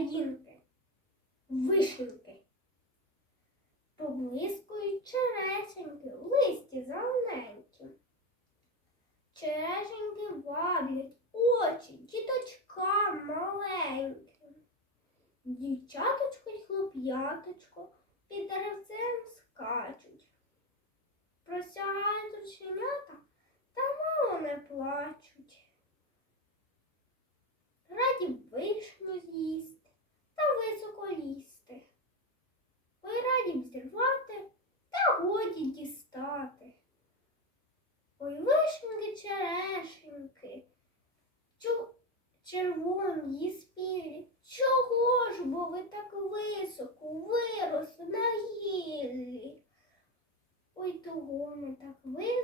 Лесі Вишеньки. Поблискують черешеньки в листі зелененьким. Черешеньки ваблять очі діточкам маленьким. Дівчаточко й хлоп'яточко під деревцем скачуть. Просягають оченята та мало не плачуть. Ой, вишеньки черешеньки, червоні спілі. Чого ж бо ви так високо виросли на гіллі? Ой, того ми так високо.